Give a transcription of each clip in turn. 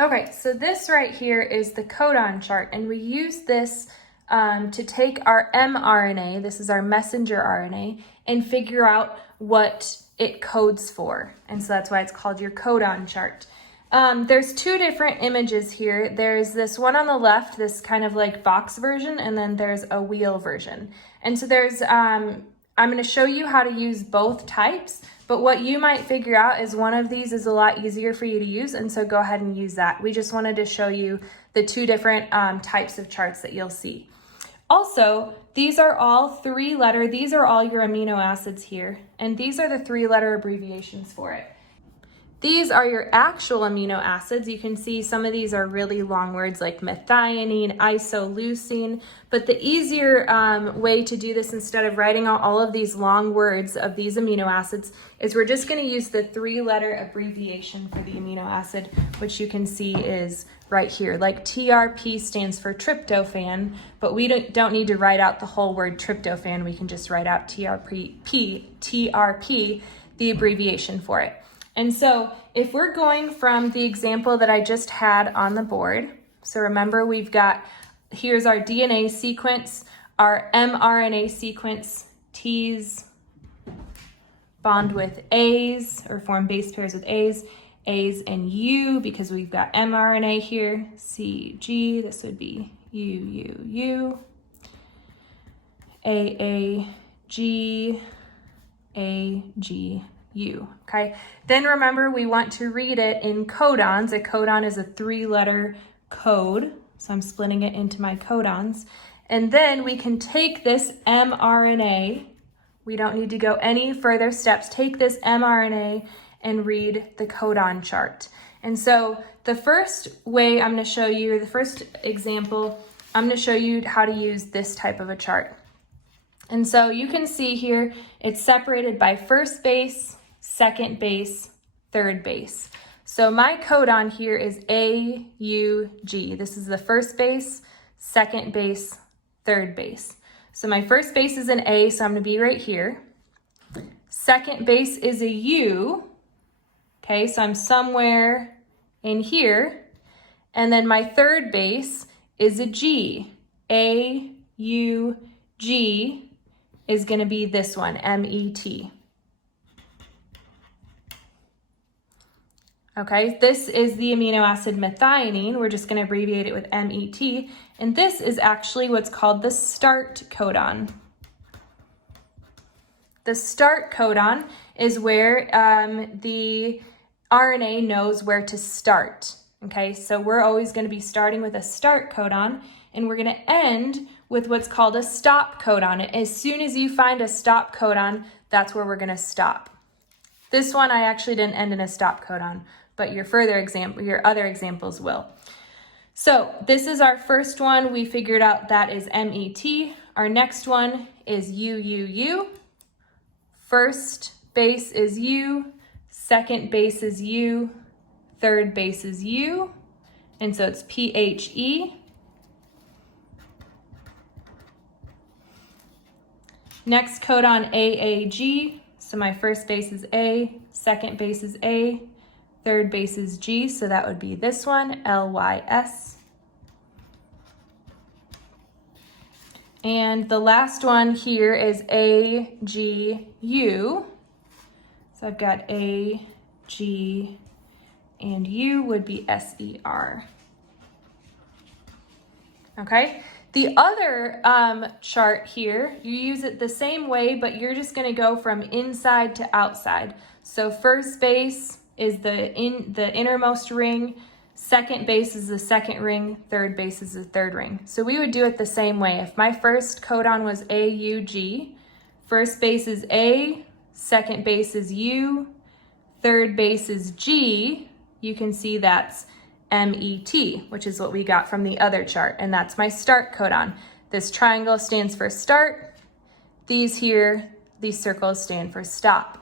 Okay, so this right here is the codon chart, and we use this to take our mRNA, this is our messenger RNA, and figure out what it codes for. And so that's why it's called your codon chart. There's two different images here. There's this one on the left, this kind of like box version, and then there's a wheel version. And so there's, I'm going to show you how to use both types, but what you might figure out is one of these is a lot easier for you to use, and so go ahead and use that. We just wanted to show you the two different types of charts that you'll see. Also, these are all these are all your amino acids here, and these are the 3-letter abbreviations for it. These are your actual amino acids. You can see some of these are really long words like methionine, isoleucine, but the easier way to do this instead of writing out all of these long words of these amino acids is we're just going to use the 3-letter abbreviation for the amino acid, which you can see is right here. Like TRP stands for tryptophan, but we don't need to write out the whole word tryptophan. We can just write out TRP, the abbreviation for it. And so if we're going from the example that I just had on the board, so remember here's our DNA sequence, our mRNA sequence, T's bond with A's or form base pairs with A's and U because we've got mRNA here, CG, this would be U, AG, U, okay? Then remember, we want to read it in codons. A codon is a 3-letter code, so I'm splitting it into my codons. And then we can take this mRNA, we don't need to go any further steps, take this mRNA and read the codon chart. And so the first way I'm going to show you, the first example, I'm going to show you how to use this type of a chart. And so you can see here, it's separated by first base, second base, third base. So my codon here is AUG. This is the first base, second base, third base. So my first base is an A, so I'm going to be right here. Second base is a U. Okay, so I'm somewhere in here. And then my third base is a G. AUG is going to be this one, MET. Okay, this is the amino acid methionine. We're just going to abbreviate it with MET. And this is actually what's called the start codon. The start codon is where the RNA knows where to start. Okay, so we're always going to be starting with a start codon, and we're going to end with what's called a stop codon. As soon as you find a stop codon, that's where we're going to stop. This one I actually didn't end in a stop codon, but your other examples will. So this is our first one. We figured out that is MET. Our next one is UUU. First base is U, second base is U, third base is U, and so it's PHE. Next codon AAG, so my first base is A, second base is A, third base is G, so that would be this one, LYS. And the last one here is AGU. So I've got A, G, and U would be SER. Okay? The other chart here, you use it the same way, but you're just going to go from inside to outside. So first base is the innermost ring, second base is the second ring, third base is the third ring. So we would do it the same way. If my first codon was AUG, first base is A, second base is U, third base is G, you can see that's MET, which is what we got from the other chart, and that's my start codon. This triangle stands for start. These circles stand for stop.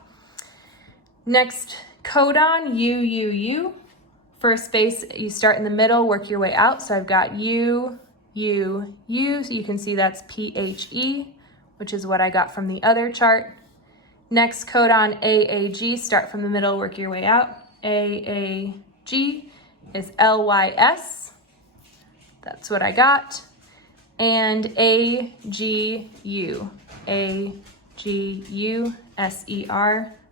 Next codon, UUU. First base, you start in the middle, work your way out. So I've got U, U, U. So you can see that's PHE, which is what I got from the other chart. Next codon AAG, start from the middle, work your way out. AAG. is LYS. That's what I got. And AGU, AGUSER.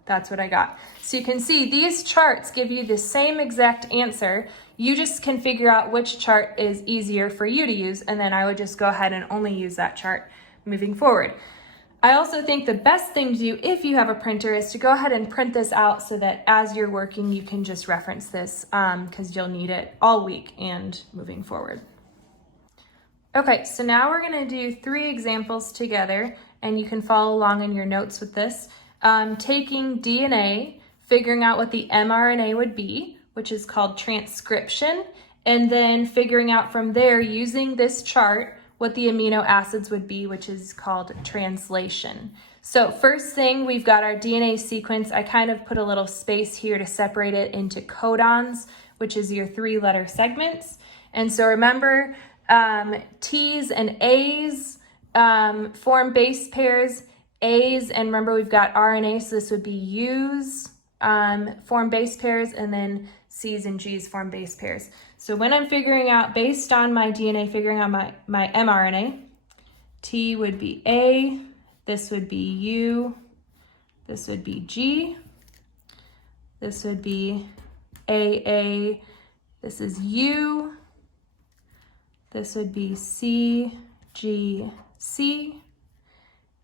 That's what I got. So you can see these charts give you the same exact answer. You just can figure out which chart is easier for you to use, and then I would just go ahead and only use that chart moving forward. I also think the best thing to do if you have a printer is to go ahead and print this out so that as you're working, you can just reference this because you'll need it all week and moving forward. Okay, so now we're gonna do 3 examples together, and you can follow along in your notes with this. Taking DNA, figuring out what the mRNA would be, which is called transcription, and then figuring out from there, using this chart, what the amino acids would be, which is called translation. So first thing, we've got our DNA sequence. I kind of put a little space here to separate it into codons, which is your 3-letter segments. And so remember, T's and A's form base pairs. A's, and remember we've got RNA, so this would be U's form base pairs, and then C's and G's form base pairs. So when I'm figuring out, based on my DNA, figuring out my mRNA, T would be A, this would be U, this would be G, this would be AA, this is U, this would be C, G, C.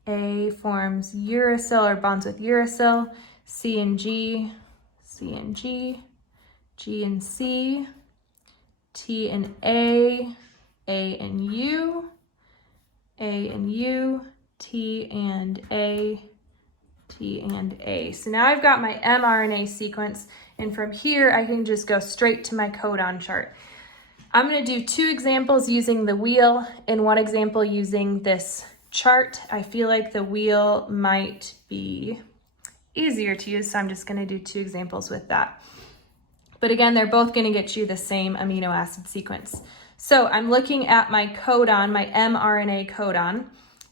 A forms uracil or bonds with uracil, C and G, C and G, G and C, T and A and U, A and U, T and A, T and A. So now I've got my mRNA sequence, and from here I can just go straight to my codon chart. I'm going to do 2 examples using the wheel and 1 example using this chart. I feel like the wheel might be easier to use, so I'm just going to do 2 examples with that. But again, they're both going to get you the same amino acid sequence. So I'm looking at my codon, my mRNA codon,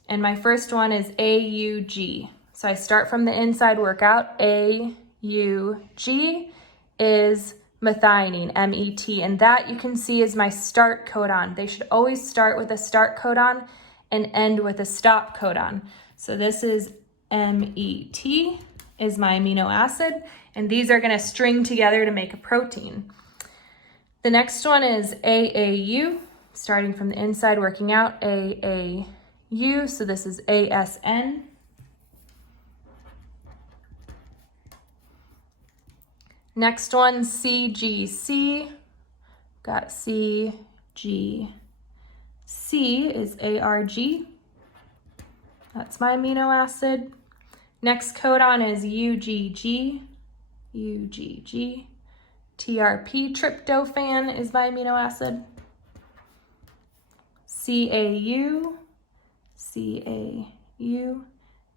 and my first one is AUG. So I start from the inside, work out. AUG is methionine, MET, and that you can see is my start codon. They should always start with a start codon and end with a stop codon. So this is MET is my amino acid, and these are going to string together to make a protein. The next one is AAU, starting from the inside, working out. AAU, so this is ASN. Next one, CGC, got CGC is ARG. That's my amino acid. Next codon is UGG, UGG. TRP, tryptophan, is my amino acid. CAU, CAU,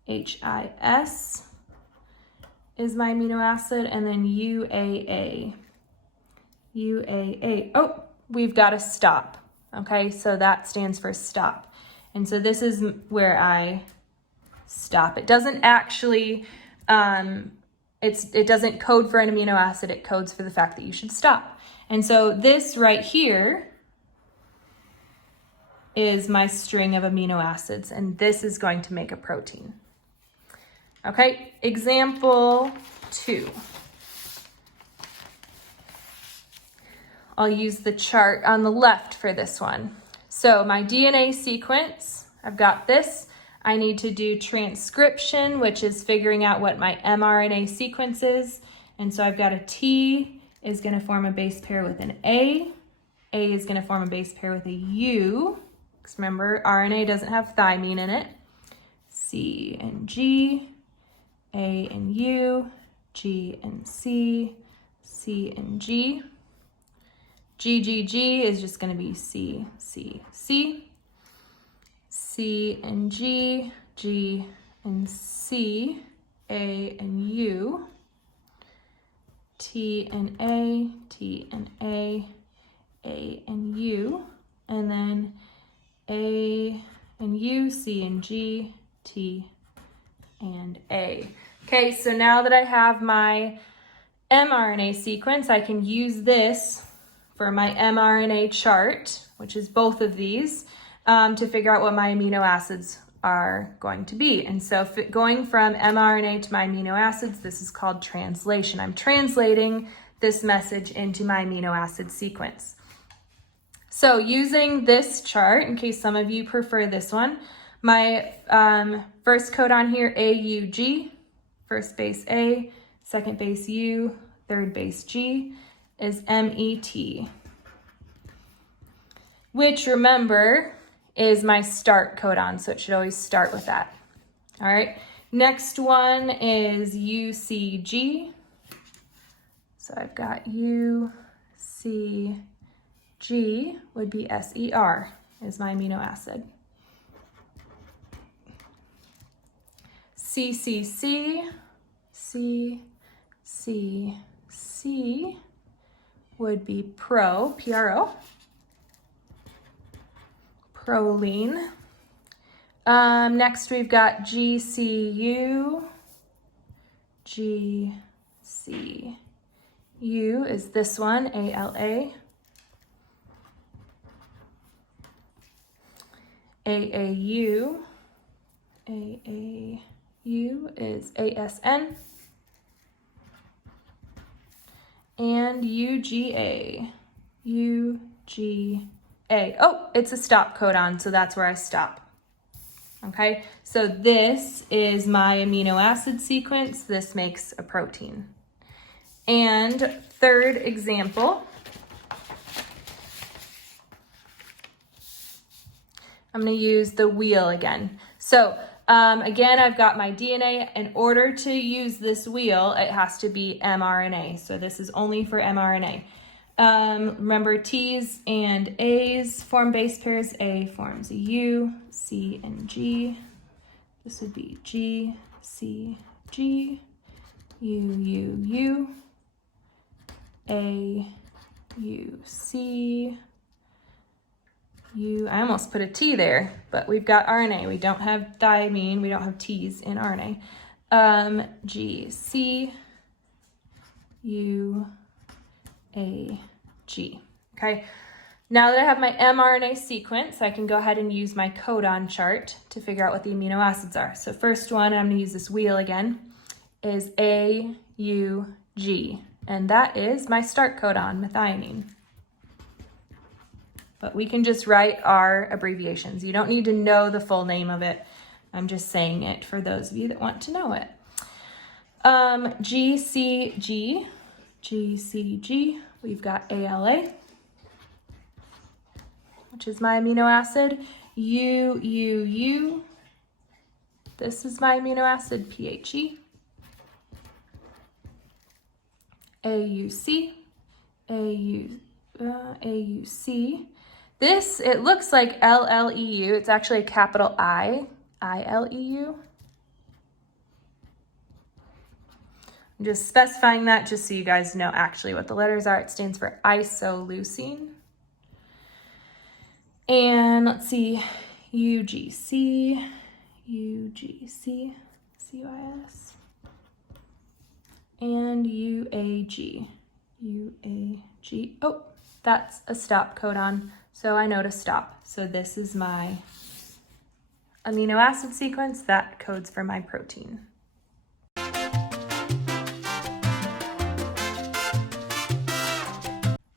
HIS is my amino acid, and then UAA, UAA. Oh, we've got a stop. Okay, so that stands for stop. And so this is where I stop. It doesn't actually, it doesn't code for an amino acid, it codes for the fact that you should stop. And so this right here is my string of amino acids, and this is going to make a protein. Okay, example 2. I'll use the chart on the left for this one. So my DNA sequence, I've got this. I need to do transcription, which is figuring out what my mRNA sequence is. And so I've got a T is going to form a base pair with an A is going to form a base pair with a U, because remember, RNA doesn't have thymine in it. C and G, A and U, G and C, C and G. GGG is just going to be C, C, C. C and G, G and C, A and U. T and A, T and A and U. And then A and U, C and G, T and A. Okay, so now that I have my mRNA sequence, I can use this for my mRNA chart, which is both of these, to figure out what my amino acids are going to be. And so going from mRNA to my amino acids, this is called translation. I'm translating this message into my amino acid sequence. So using this chart, in case some of you prefer this one, my first codon here, AUG, first base A, second base U, third base G, is MET, which, remember, is my start codon, so it should always start with that. All right, next one is UCG. So I've got UCG would be SER, is my amino acid. CCC, CCC would be PRO, proline. Next we've got GCU. GCU is this one, ALA. AAU. AAU is ASN. And UGA. UGA. Oh, it's a stop codon, so that's where I stop. Okay, so this is my amino acid sequence. This makes a protein. And third example, I'm going to use the wheel again. So again, I've got my DNA. In order to use this wheel, it has to be mRNA. So this is only for mRNA. Remember, T's and A's form base pairs. A forms a U, C and G. This would be G, C, G, U, A, U, C, U. I almost put a T there, but we've got RNA. We don't have thymine. We don't have T's in RNA. G, C, U, A, G. Okay. Now that I have my mRNA sequence, I can go ahead and use my codon chart to figure out what the amino acids are. So first one, I'm going to use this wheel again, is AUG, and that is my start codon, methionine. But we can just write our abbreviations. You don't need to know the full name of it. I'm just saying it for those of you that want to know it. GCG, we've got ALA, which is my amino acid. UUU, this is my amino acid, PHE. AUC, AUC. This, it looks like LLEU. It's actually a capital I, ILEU. I'm just specifying that just so you guys know actually what the letters are. It stands for isoleucine. And let's see, UGC, CUS, and UAG. Oh, that's a stop codon, so I know to stop. So this is my amino acid sequence that codes for my protein.